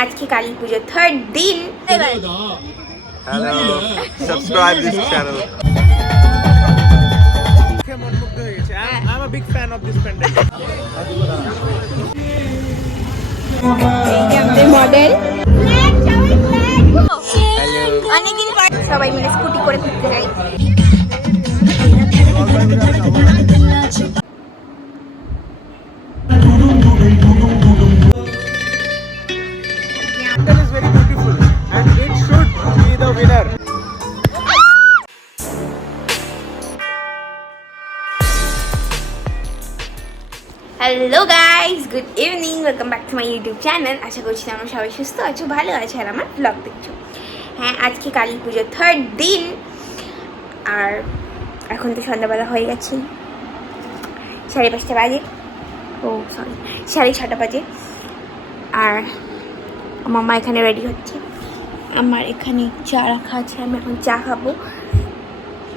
आज की काली पूजा थर्ड दिन। Hello, subscribe this channel. I'm a big fan of this pandemic. Model Hello. অনেকদিন পর সবাই মিলে স্কুটি করে ঘুরতে যাই। That is very beautiful and it should be the winner. Hello guys, good evening, welcome back to my YouTube channel. আশা করছি তোমরা সবাই সুস্থ আছো, ভালো আছো আর আমার ব্লগ দেখছো। হ্যাঁ, আজকে কালী পুজোর থার্ড দিন আর এখন তো সন্ধ্যাবেলা হয়ে গেছে, 5:30 বাজে, ও সরি 6:30 বাজে। আর আমার মা এখানে রেডি হচ্ছে, আমার এখানে চা রাখা আছে, আমি এখন চা খাবো,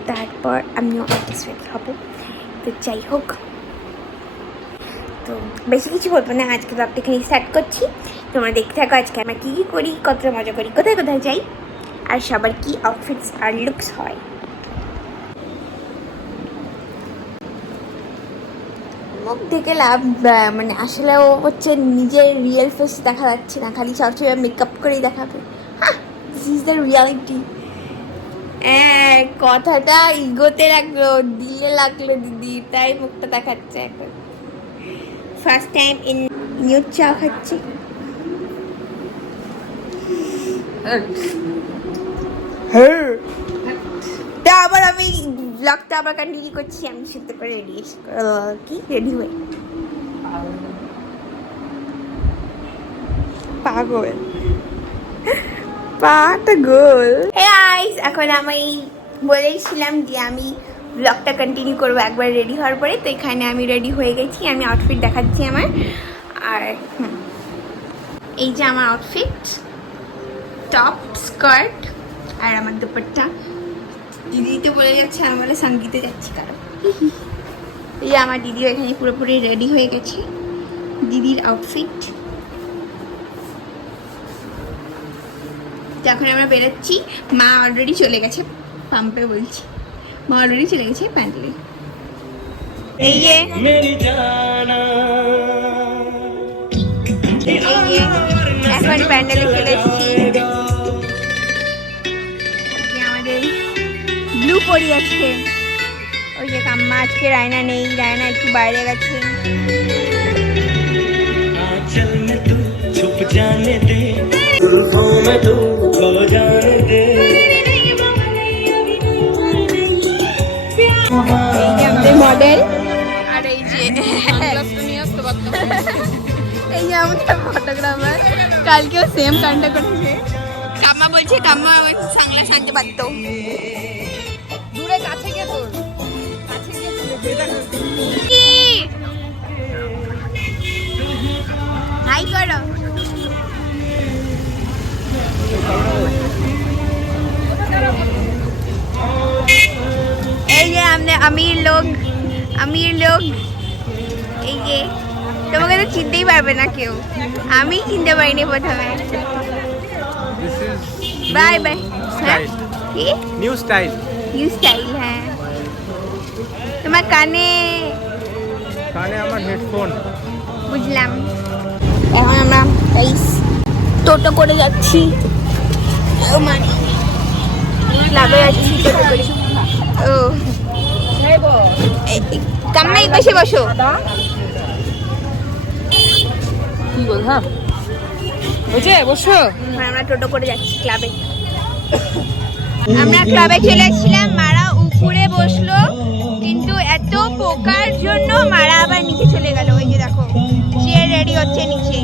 তারপর আমিও আর্টিস্ট রেডি হবো। তো যাই হোক, তো বেশি কিছু বলবো না, আজকে ব্লগটা এখানে স্টার্ট করছি। তোমরা দেখতে থাকো আজকে আমরা কী কী করি, কতটা মজা করি, কোথায় কোথায় যাই, আর সবার কী আউটফিটস আর লুকস হয়। মুখ থেকে লাভ মানে আসলে ও হচ্ছে নিজের রিয়েল ফেস দেখা যাচ্ছে না, খালি সবসময় মেকআপ করেই দেখাবে। হ্যাঁ, দিস ইজ দ্য রিয়ালিটি। কথাটা ইগোতে লাগলো, দিলে লাগলো দিদি, তাই মুখটা দেখাচ্ছে এখন। ফার্স্ট টাইম ইন নিউ চা খাচ্ছি। তা আবার আমি ব্লগটা আবার কন্টিনিউ করছি, আমি সুন্দর করে রেডি হয়ে পাগল গাইস। এখন আমি বলেছিলাম যে আমি ব্লগটা কন্টিনিউ করবো একবার রেডি হওয়ার পরে। তো এখানে আমি রেডি হয়ে গেছি, আমি আউটফিট দেখাচ্ছি আমার। আর এই যে আমার আউটফিট, টপ স্কার্ট আর আমার দুপাট্টা। দিদি তো বলে যাচ্ছে, আমি বলে সঙ্গীতে যাচ্ছি কারণ এই যে আমার দিদিও এখানে পুরোপুরি রেডি হয়ে গেছে, দিদির আউটফিট। যখন আমরা বেরোচ্ছি, মা অলরেডি চলে গেছে পাম্পে, বলছি মা অলরেডি চলে গেছে প্যান্ডেলে। এই যে এখন প্যান্ডেলে চলে এসেছি। আমাদের ব্লু পরি আছে, ওই যে কাম্মা আজকে রায়না নেই, রায়না একটু বাইরে গেছে। মডেল আর এই যে এই যে আমাদের ফটোগ্রাফার, কালকেও সেম কান্ডা করেছে। কাম্মা বলছে কাম্মা সাংলাস আনতে পারতো, দূরে কাছে গিয়ে তোর কাছে গিয়ে হাই করো। এই যে আমির লোক এই যে তোমাকে তো চিনতেই পারবে না কেউ, আমি চিনতে পারিনি প্রথমে। Bye bye. কি New style. New style? হ্যাঁ, তোমার কানে আমার হেডফোন। বুঝলাম। এখন আমরা টোটো করে যাচ্ছি, মানে ক্লাবে যাচ্ছি টোটো করে। ও কাম্মাই বসে বসো, কি বল? হ্যাঁ বুঝে বসো। আমরা টোটো করে যাচ্ছি ক্লাবে। আমরা ক্লাবে চলে এসেছিলাম, মারা উপরে বসলো, কিন্তু এত পোকার জন্য মারা আবার নিচে চলে গেল। ওই যে দেখো, সে রেডি হচ্ছে নিচে।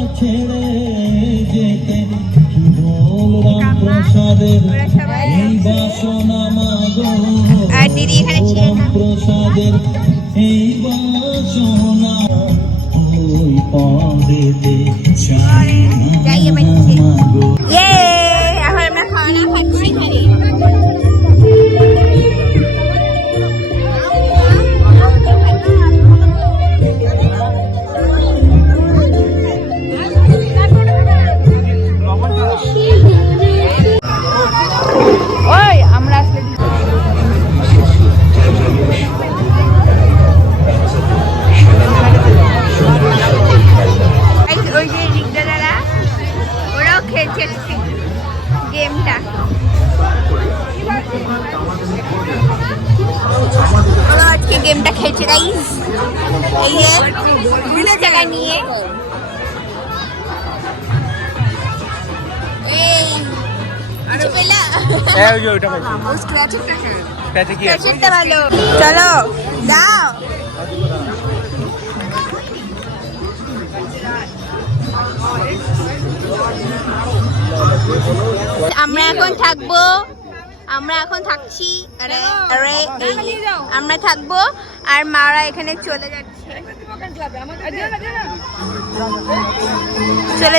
আর দিদি এখানে ছিলেন না। যাই এবার নিচে। এখন আমরা খাওয়া দাওয়া খাচ্ছি এখানে। খেলছে গেমটা। আজকে গেমটা খেলছে গাইস, এই যে বিভিন্ন জায়গায় নিয়ে। এই কিছু পেলা? স্ক্র্যাচেরটা ভালো। চলো যাও। আমরা এখন থাকছি, আমরা থাকবো আর মারা এখানে চলে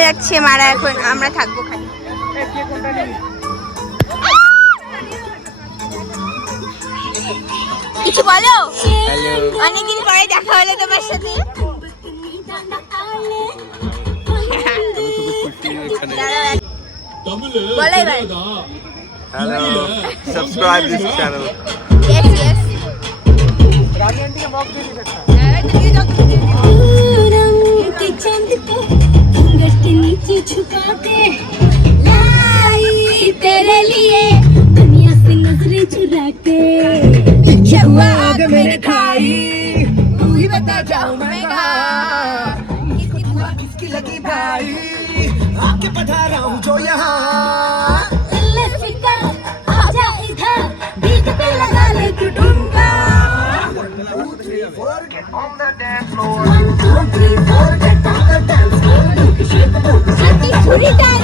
যাচ্ছে মারা এখন, আমরা থাকবো খালি। কিছু বলো, অনেকদিন পরে দেখা হলো তোমার সাথে। বলো এবার। Hello, subscribe this channel. Yes, yes. चंद को घूंघट के नीचे छुपा के लाई तेरे लिए दुनिया से नजरें चुरा के जवाब मेरे खाई तू ही बता जाऊंगा किसकी लगी भाई आके पधारा हूँ जो यहाँ फिकर आजा इधर बीट पे लगा ले Kutumba 1 2 3 4 get on the dance floor आती पूरी टाइम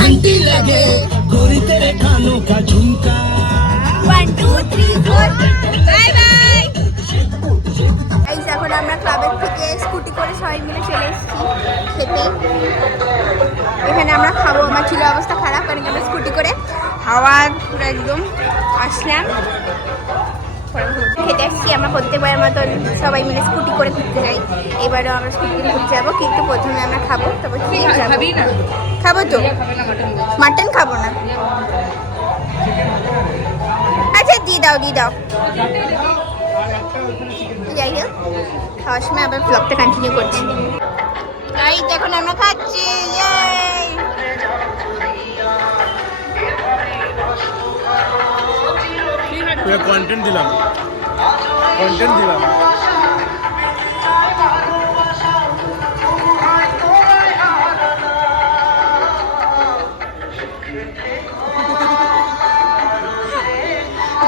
घंटी लगे गोरी तेरे कानों का झुमका 1 2 3 4 বাই বাই। এখন আমরা ক্লাবের থেকে স্কুটি করে সবাই মিলে চলে এসেছি খেতে। এখানে আমরা খাবো, আমার ছিল অবস্থা খারাপ কারণ আমরা স্কুটি করে হাওয়া পুরো একদম আসলাম, খেতে আসছি। আমরা প্রত্যেকবার মতন সবাই মিলে স্কুটি করে ঘুরতে যাই, এবারও আমরা স্কুটি করে ঘুরতে যাবো, কিন্তু প্রথমে আমরা খাবো, তারপর খাবো তো মাটন খাবো না। আচ্ছা দিয়ে দাও যাই হোক, খাওয়ার সময় আবার ব্লগটা কন্টিনিউ করছি। গাইস এখন আমরা খাচ্ছি, কন্টেন্ট দিলাম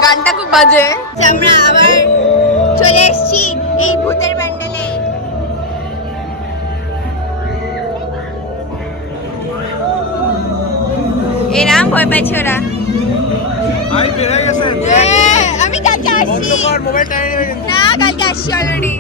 গানটা খুব বাজে। আমরা আবার চলে এসেছি এই ভূতের প্যান্ডেলে। এরাম ভয় পাচ্ছে ওরা। আমি কালকে আসছি না, কালকে আসছি অলরেডি।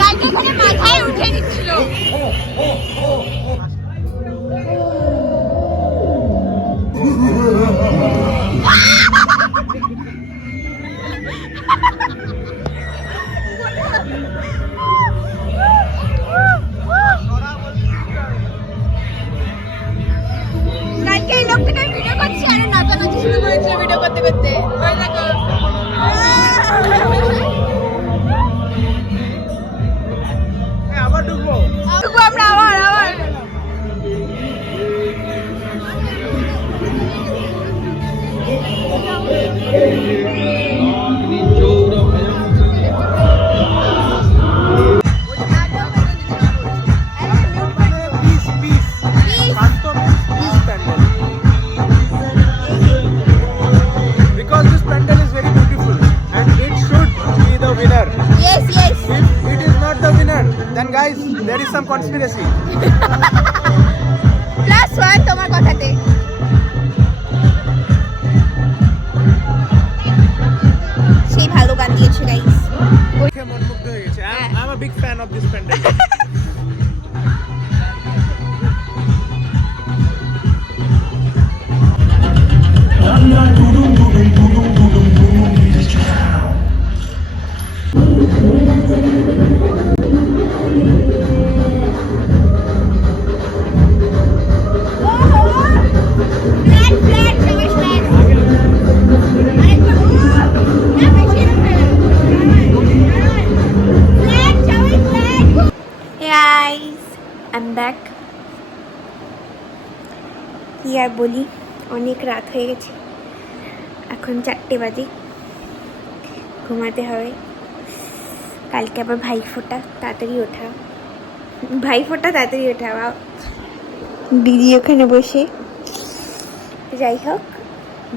কালকে ওখানে মাথায় উঠে নিচ্ছিল। কালকে এই লোকটা ভিডিও করছে আর নাচানাচি শুরু করেছে ভিডিও করতে করতে। ওই দেখো আবার ঢুকবো আমরা আবার some conspiracy. +1 তোমার কথাতে। সেই ভালো গান দিয়েছে গাইস। দেখে মন মুগ্ধ হয়ে গেছে। I'm a big fan of this pandemic. Guys, I'm back. কি আর বলি, অনেক রাত হয়ে গেছে, এখন 4টে বাজে, ঘুমাতে হবে। কালকে আবার ভাইফোঁটা, তাড়াতাড়ি ওঠা, বা দিদি ওখানে বসে। যাই হোক,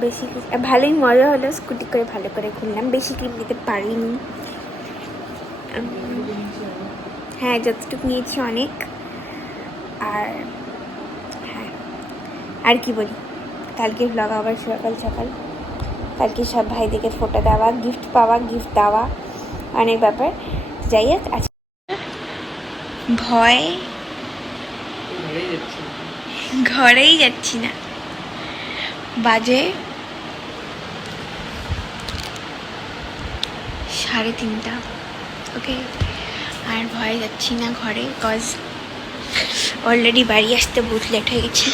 বেশি ভালোই মজা হলো, স্কুটি করে ভালো করে ঘুরলাম, বেশি ক্লিপ নিতে পারিনি। হ্যাঁ, যতটুকু নিয়েছি অনেক। আর হ্যাঁ, আর কি বলি, কালকে ব্লগ আবার সকাল সকাল, কালকে সব ভাইদেরকে ফোটো দেওয়া, গিফট পাওয়া, গিফট দেওয়া, অনেক ব্যাপার। যাই হোক, আজকে ঘরেই যাচ্ছি না, বাজে 3:30। ওকে, আর ভয়ে যাচ্ছি না ঘরে, কজ অলরেডি বাড়ি আসতে বহুত লেট হয়ে গেছে।